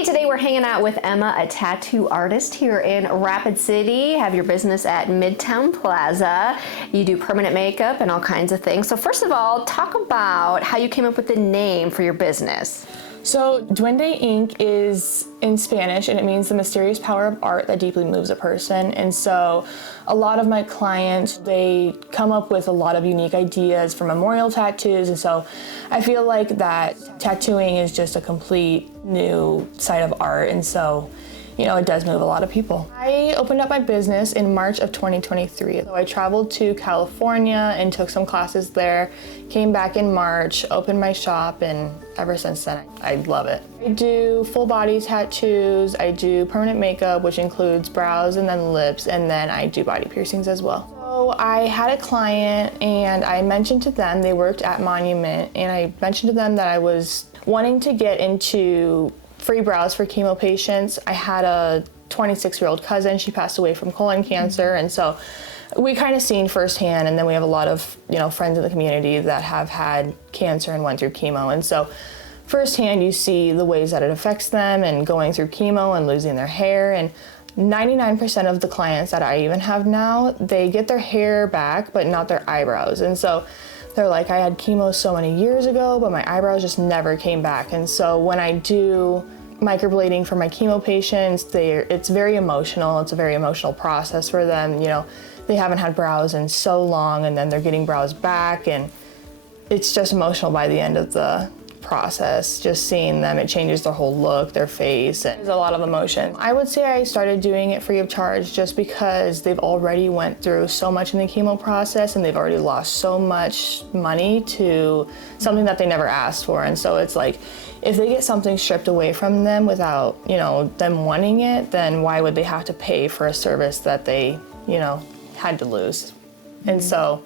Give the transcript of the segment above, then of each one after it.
Hey, today we're hanging out with Emma, a tattoo artist here in Rapid City. Have your business at Midtown Plaza. You do permanent makeup and all kinds of things. So first of all, talk about how you came up with the name for your business. So Duende Ink is in Spanish, and it means the mysterious power of art that deeply moves a person. And so a lot of my clients, they come up with a lot of unique ideas for memorial tattoos. And so I feel like that tattooing is just a complete new side of art. And so, you know, it does move a lot of people. I opened up my business in March of 2023. So I traveled to California and took some classes there, came back in March, opened my shop, and ever since then, I love it. I do full body tattoos, I do permanent makeup, which includes brows and then lips, and then I do body piercings as well. So I had a client and I mentioned to them, they worked at Monument, and I mentioned to them that I was wanting to get into free brows for chemo patients. I had a 26-year-old cousin, she passed away from colon cancer, and so we kind of seen firsthand, and then we have a lot of, you know, friends in the community that have had cancer and went through chemo, and so firsthand you see the ways that it affects them and going through chemo and losing their hair. And 99% of the clients that I even have now, they get their hair back but not their eyebrows, and so they're like, I had chemo so many years ago, but my eyebrows just never came back. And so when I do microblading for my chemo patients, it's very emotional. It's a very emotional process for them. You know, they haven't had brows in so long, and then they're getting brows back, and it's just emotional by the end of the process. Just seeing them, it changes their whole look, their face, and there's a lot of emotion. I would say I started doing it free of charge just because they've already went through so much in the chemo process, and they've already lost so much money to something that they never asked for. And so it's like, if they get something stripped away from them without, you know, them wanting it, then why would they have to pay for a service that they, you know, had to lose? And so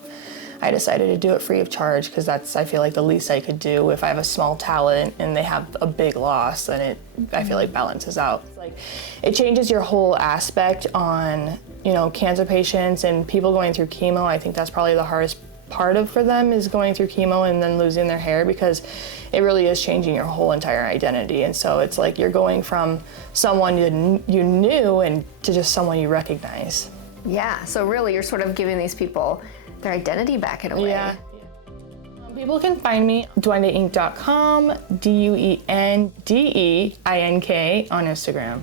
I decided to do it free of charge because that's, I feel like, the least I could do. If I have a small talent and they have a big loss, then it, I feel like, balances out. It's like, it changes your whole aspect on, you know, cancer patients and people going through chemo. I think that's probably the hardest part for them, is going through chemo and then losing their hair, because it really is changing your whole entire identity. And so it's like you're going from someone you knew and to just someone you recognize. Yeah, so really you're sort of giving these people their identity back in a way. Yeah. People can find me duendeink.com, DuendeInk on Instagram.